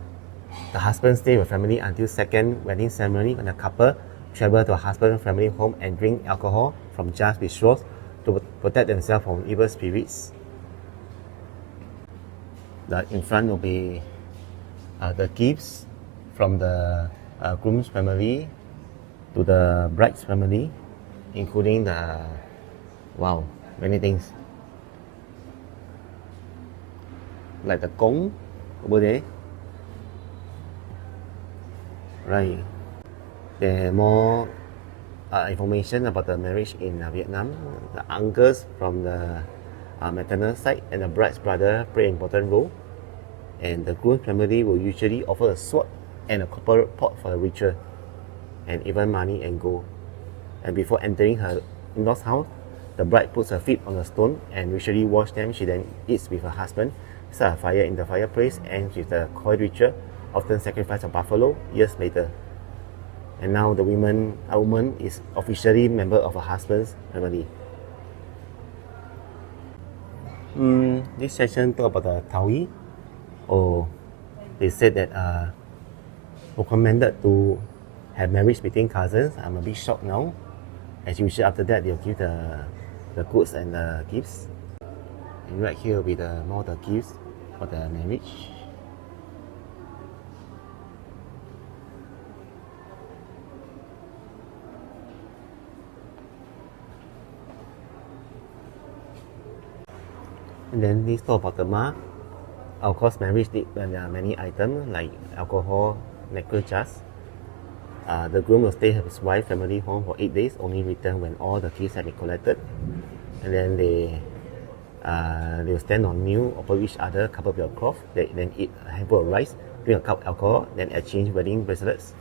the husband stays with family until second wedding ceremony, when the couple travel to her husband's family home and drink alcohol from jars with straws to protect themselves from evil spirits. In front will be the gifts from the groom's family to the bride's family, including many things. Like the cống over there. Right. There are more information about the marriage in Vietnam. The uncles from the maternal side and the bride's brother play an important role. And the groom's family will usually offer a sword and a copper pot for the ritual, and even money and gold. And before entering her in-laws' house, the bride puts her feet on a stone and ritually wash them. She then eats with her husband, start a fire in the fireplace, ends with the koi ritual, often sacrifice a buffalo years later. And now a woman is officially member of her husband's family. This section talk about the Taoist. or they said that recommended to have marriage between cousins. I'm a bit shocked now. As usual, after that they'll give the goods and the gifts. And right here will be the more the gifts for the marriage. And then this talk about the mark. Of course, marriage need many items like alcohol, necklace jars. The groom will stay at his wife's family home for 8 days, only return when all the gifts have been collected. And then they will stand on kneel opposite each other, covered with a cloth. They then eat a handful of rice, drink a cup of alcohol, then exchange wedding bracelets.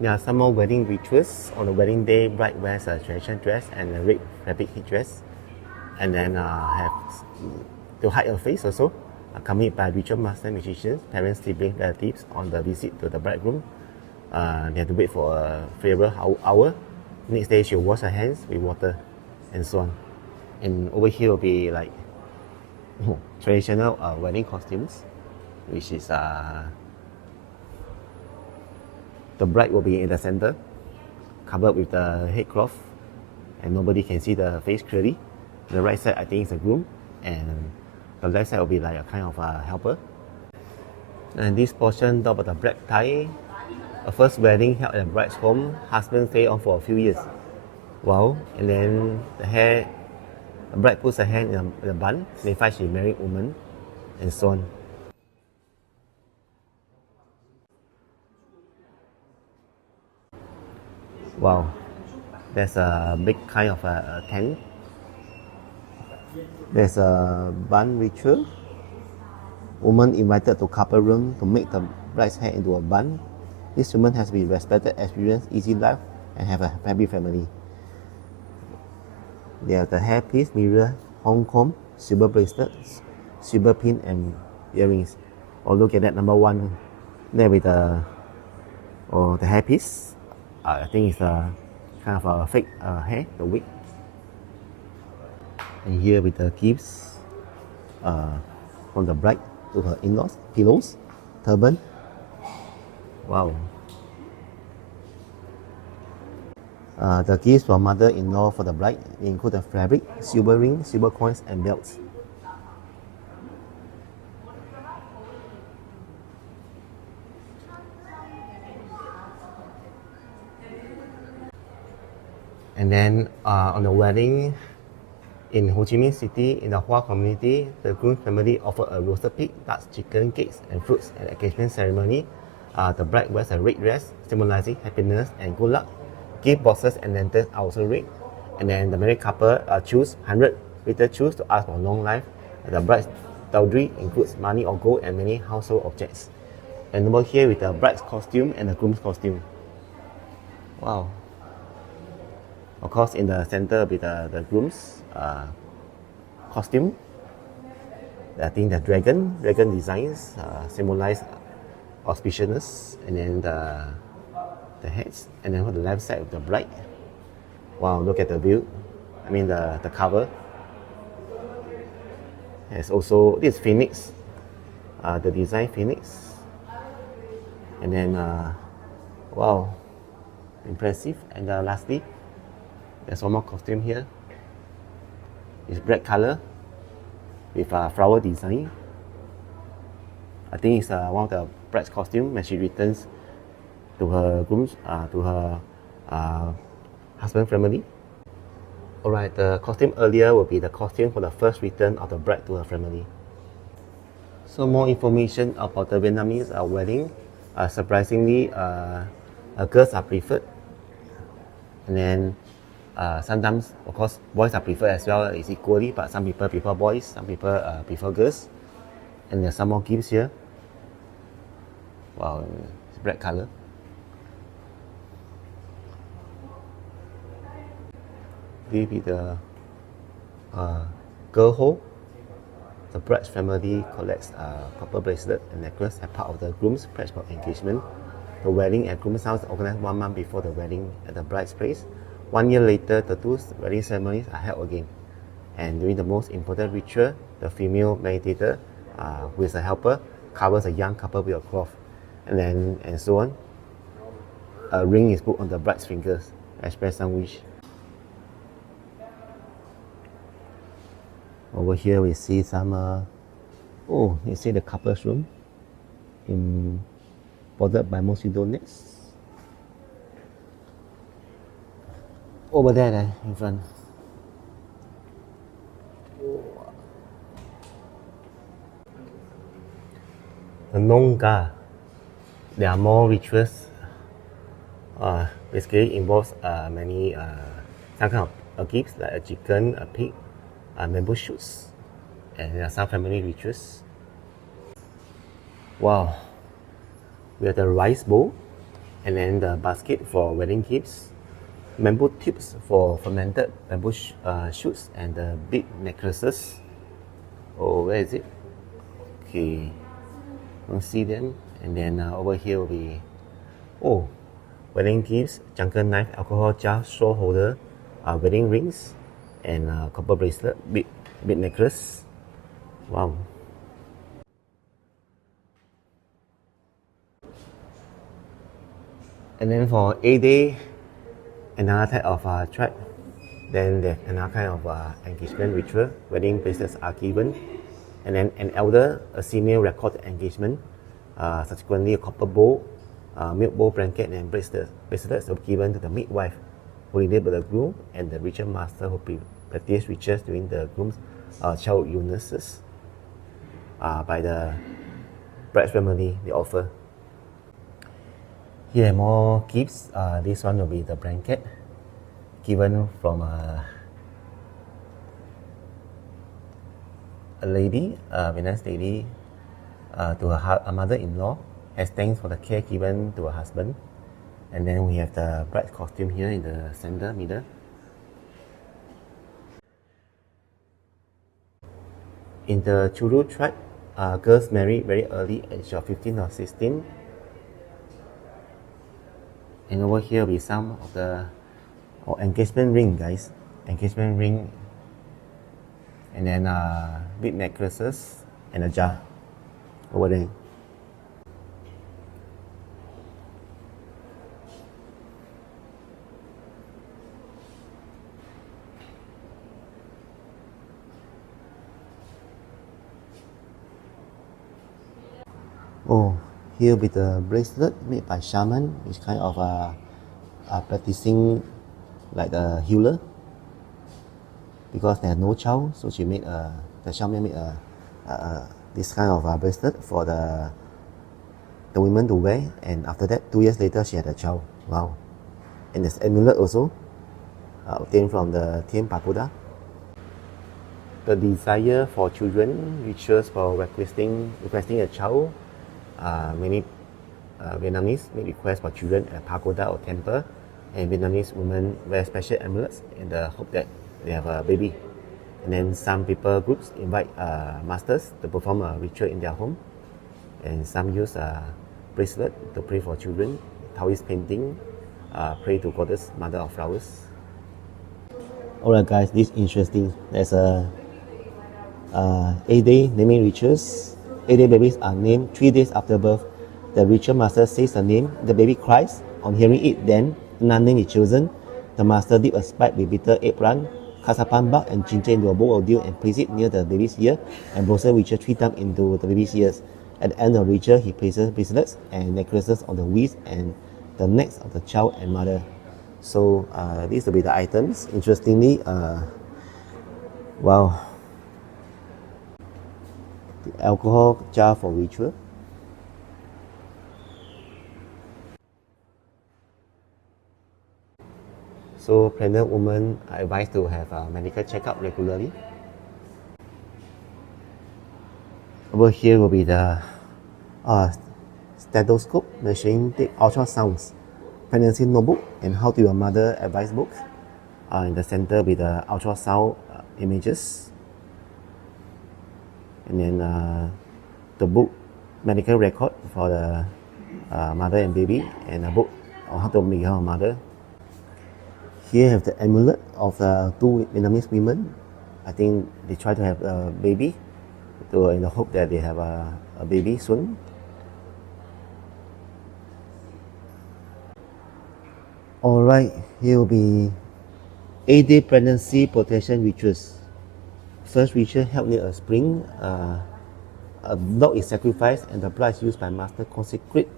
There are some more wedding rituals. On the wedding day, bride wears a traditional dress and a red fabric headdress, and then have to hide her face also, accompanied by ritual master musicians, parents, siblings, relatives on the visit to the bridegroom. They have to wait for a favorable hour. Next day, she'll wash her hands with water, and so on. And over here will be like traditional wedding costumes, which is the bride will be in the center, covered with the head cloth, and nobody can see the face clearly. The right side, I think, is the groom, and the left side will be like a kind of a helper. And this portion talk about the black tie. A first wedding held at the bride's home, husband stayed on for a few years. Wow! And then the bride puts her hand in the bun, signifies she's a married woman, and so on. Wow, there's a big kind of a tent. There's a bun ritual. Woman invited to couple room to make the bride's hair into a bun. This woman has been respected, experienced, easy life, and have a happy family. They have the hairpiece, mirror, Hong Kong, silver bracelets, silver pin, and earrings. Oh, look at that number one. There with the hairpiece. I think it's a kind of a fake hair, the wig. And here with the gifts from the bride to her in-laws, pillows, turban. Wow. The gifts from mother-in-law for the bride include the fabric, silver ring, silver coins, and belts. And then on the wedding in Ho Chi Minh City, in the Hoa community, the groom's family offered a roasted pig, ducks, chicken, cakes, and fruits at the engagement ceremony. The bride wears a red dress, symbolizing happiness and good luck. Gift boxes and lanterns are also red. And then the married couple choose 100 little choose to ask for long life. The bride's dowry includes money or gold and many household objects. And over here with the bride's costume and the groom's costume. Wow. Of course, in the center with the groom's costume. I think the dragon designs symbolize auspiciousness, and then the heads, and then on the left side of the bride. Wow, look at the view. I mean the cover. There's also this phoenix, the design phoenix, and then wow, impressive. And lastly, there's one more costume here. It's black color with a flower design. I think it's one of the bride's costume when she returns to her groom's, to her husband family. Alright, the costume earlier will be the costume for the first return of the bride to her family. So more information about the Vietnamese wedding. Surprisingly, girls are preferred. And then sometimes, of course, boys are preferred as well, it's equally, but some people prefer boys, some people prefer girls. And there's some more gifts here. Wow, it's black color. This will be the girl hole. The bride's family collects copper bracelet and necklace as part of the groom's pledge for engagement. The wedding at groom's house is organized 1 month before the wedding at the bride's place. 1 year later, the two wedding ceremonies are held again. And during the most important ritual, the female meditator, who is a helper, covers a young couple with a cloth, and so on. A ring is put on the bride's fingers, express some wish. Over here we see some, you see the couple's room, bordered by mosquito nets. Over there, in front. The Nongga, there are more rituals. Basically involves many some kind of gifts like a chicken, a pig, bamboo shoots, and there are some family rituals. Wow, we have the rice bowl, and then the basket for wedding gifts, bamboo tubes for fermented bamboo shoots, and the big necklaces. Oh, where is it? Okay, don't see them. And then over here will be, wedding gifts, jungle knife, alcohol jar, straw holder, wedding rings, and copper bracelet, big necklace. Wow. And then for A-Day, another type of tribe, then there's another kind of engagement ritual. Wedding bracelets are given, and then an elder, a senior record engagement, subsequently a copper bowl, milk bowl, blanket, and bracelets were given to the midwife who enabled the groom, and the ritual master who practiced rituals during the groom's childhood illnesses by the bride's family they offer. Here more gifts. This one will be the blanket given from a lady, a Vietnamese lady, to her mother-in-law as thanks for the care given to her husband. And then we have the bride's costume here in the center middle. In the Chulu tribe, girls marry very early, age of 15 or 16. And over here will be some of the engagement ring, guys. Engagement ring, and then big necklaces and a jar over there. Here with the bracelet made by shaman, which kind of practicing like a healer, because they had no child, so she made the shaman made this kind of bracelet for the women to wear, and after that 2 years later she had a child. Wow. And there's amulet also obtained from the Tien Pagoda. The desire for children, rituals for requesting a child. Many Vietnamese make requests for children at pagoda or temple, and Vietnamese women wear special amulets in the hope that they have a baby. And then some people groups invite masters to perform a ritual in their home, and some use a bracelet to pray for children. Taoist painting, pray to Goddess Mother of Flowers. Alright guys, this is interesting. There's a 8-day naming rituals. 8-day babies are named 3 days after birth. The ritual master says the name, the baby cries. On hearing it, then another name is chosen. The master dips a spike with bitter eggplant, cuts up palm bark and ginger into a bowl of dew and places it near the baby's ear, and blows the ritual 3 times into the baby's ears. At the end of the ritual, he places bracelets and necklaces on the wrists and the necks of the child and mother. So these will be the items. Interestingly, wow. The alcohol jar for ritual. So pregnant women are advised to have a medical checkup regularly. Over here will be the stethoscope, measuring the ultrasounds, pregnancy notebook, and how to be a mother advice book. In the center with the ultrasound images. And then the book, medical record for the mother and baby, and a book on how to become a mother. Here have the amulet of the two Vietnamese women. I think they try to have a baby, in the hope that they have a baby soon. Alright, here will be 8-day pregnancy protection rituals. First ritual held near a spring. A dog is sacrificed and the blood is used by master consecrate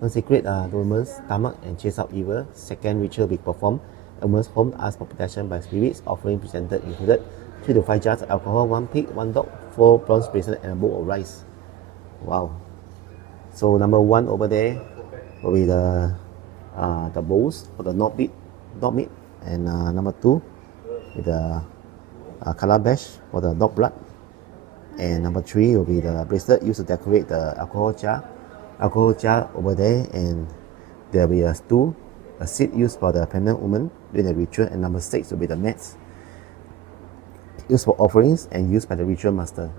the woman's stomach and chase out evil. Second ritual will be performed. A woman's home asked for protection by spirits. Offering presented included 3 to 5 jars of alcohol, 1 pig, 1 dog, 4 bronze bracelets, and a bowl of rice. Wow. So number 1 over there will be the bowls for the dog meat, and number 2 with the calabash for the dog blood, and number 3 will be the bracelet used to decorate the alcohol jar over there, and there will be a stool, a seat used for the pregnant woman during the ritual, and number 6 will be the mats used for offerings and used by the ritual master.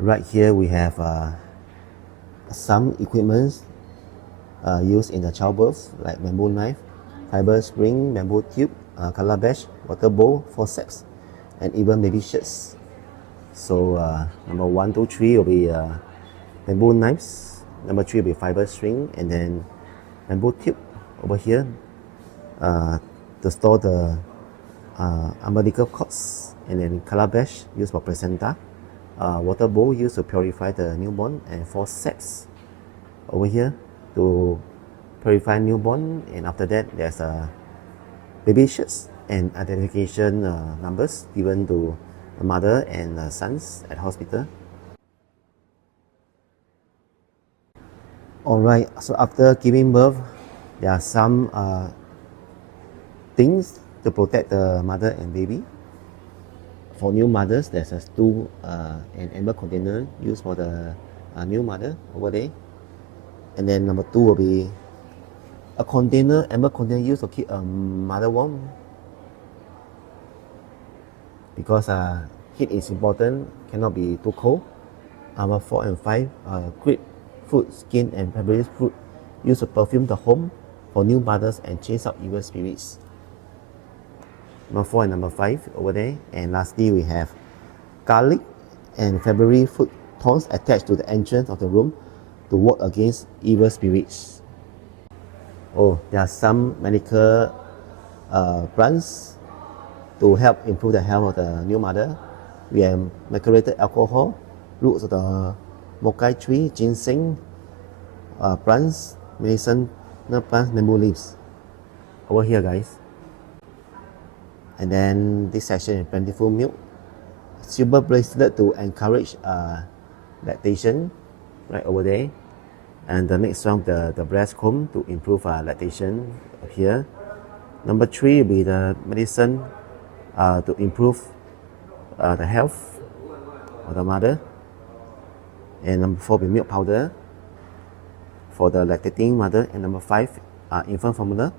Right here we have some equipment used in the childbirth, like bamboo knife, fiber string, bamboo tube, calabash, water bowl, forceps, and even baby shirts. So number 1, 2, 3 will be bamboo knives, number 3 will be fiber string, and then bamboo tube over here to store the umbilical cords, and then calabash used for placenta, water bowl used to purify the newborn, and forceps over here to purify newborn, and after that there's baby shirts and identification numbers given to the mother and sons at hospital. Alright, so after giving birth, there are some things to protect the mother and baby. For new mothers, there's a stool and amber container used for the new mother over there. And then number 2 will be a container, amber container used to keep a mother warm, because heat is important, cannot be too cold. Number 4 and 5, grape fruit, skin, and peppery fruit used to perfume the home for new mothers and chase out evil spirits. Number 4 and number 5 over there. And lastly, we have garlic and February fruit thorns attached to the entrance of the room to ward against evil spirits. Oh, there are some medical plants to help improve the health of the new mother. We have macerated alcohol, roots of the mokai tree, ginseng plants, medicinal plants, bamboo leaves. Over here, guys. And then this section is plentiful milk, silver bracelet to encourage lactation, right over there. And the next one, the breast comb to improve lactation here. Number 3 will be the medicine to improve the health of the mother. And number 4 will be milk powder for the lactating mother. And number 5, infant formula.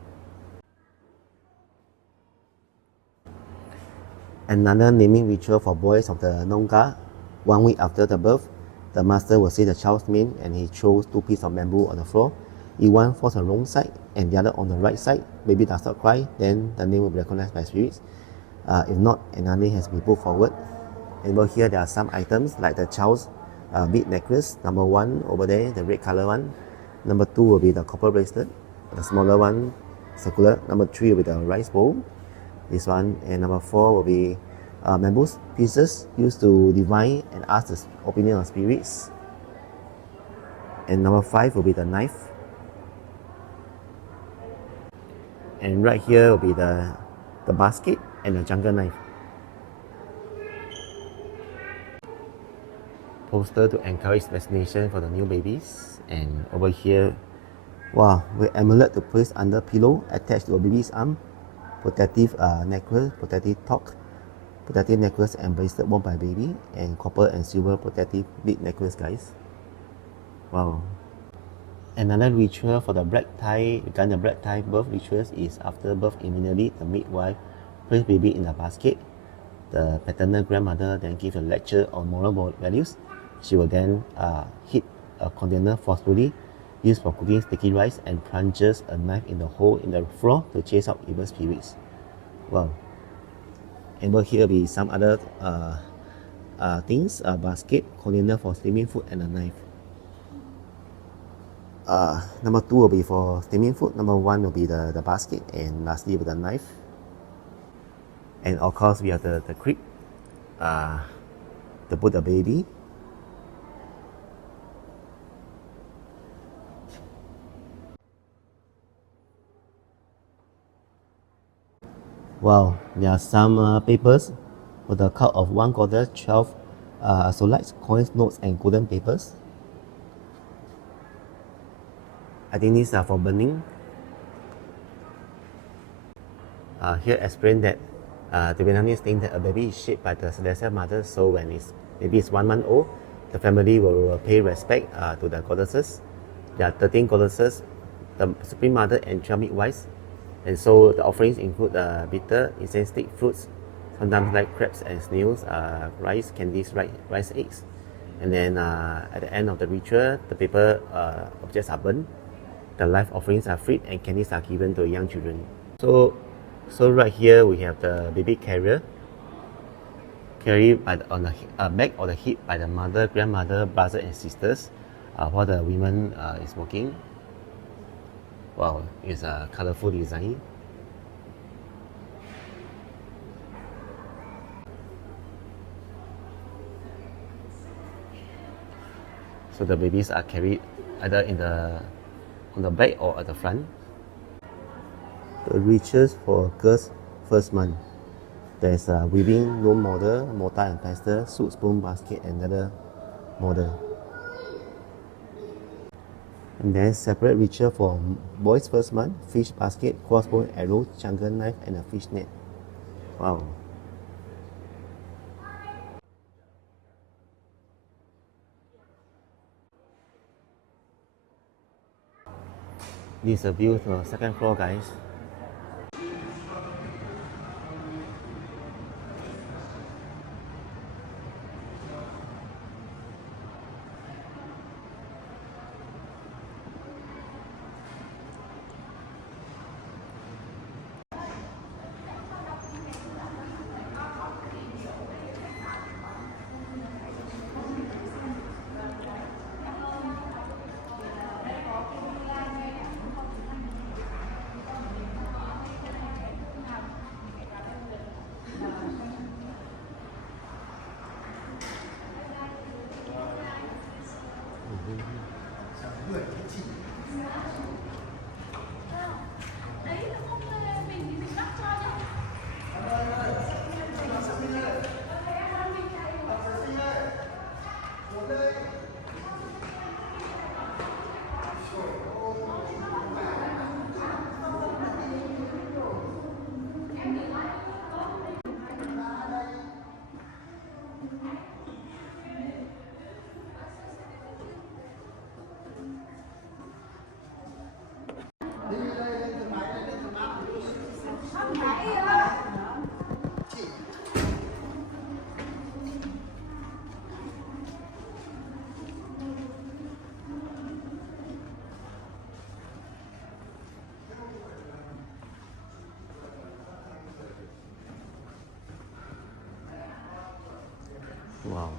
Another naming ritual for boys of the Nongga. 1 week after the birth, the master will say the child's name and he throws 2 pieces of bamboo on the floor. If one falls on the wrong side and the other on the right side, baby does not cry, then the name will be recognized by spirits. If not, another name has to be put forward. And over here there are some items like the child's bead necklace, number 1 over there, the red color one. Number 2 will be the copper bracelet, the smaller one, circular. Number 3 will be the rice bowl, this one. And number 4 will be bamboo pieces used to divine and ask the opinion of spirits. And number 5 will be the knife. And right here will be the basket and the jungle knife. Poster to encourage vaccination for the new babies. And over here, wow, with amulet to place under pillow attached to a baby's arm, protective necklace, protective torque, protective necklace and bracelet worn by baby, and copper and silver protective bead necklace, guys. Wow. Another ritual for the black tie, regarding the black tie birth rituals, is after birth immediately the midwife places baby in the basket. The paternal grandmother then gives a lecture on moral values. She will then hit a container forcefully used for cooking sticky rice, and plunges a knife in the hole in the floor to chase out evil spirits. Wow. And over here be some other things, a basket, container for steaming food, and a knife. Number 2 will be for steaming food, number 1 will be the basket, and lastly with the knife. And of course we have the crib to put the baby. Wow, there are some papers with the count of 1 quarter, 12 solids, coins, notes, and golden papers. I think these are for burning. Here explain that the Vietnamese think that a baby is shaped by the celestial mother, so when baby is 1 month old, the family will pay respect to the goddesses. There are 13 goddesses, the Supreme Mother, and 12 midwives. And so the offerings include bitter, incense stick, fruits, sometimes like crabs and snails, rice, candies, rice eggs. And then at the end of the ritual, the paper objects are burned, the live offerings are freed, and candies are given to young children. So right here we have the baby carrier, carried on the back or the hip by the mother, grandmother, brother, and sisters, while the women is walking. Wow, it's a colorful design. So the babies are carried either on the back or at the front. The rituals for girls' first month. There's a weaving, loom model, mortar and pestle, soup, spoon, basket, and another model. And then separate ritual for boys' first month, fish basket, crossbow, arrow, jungle knife, and a fish net. Wow. This is a view to the second floor, guys. Wow.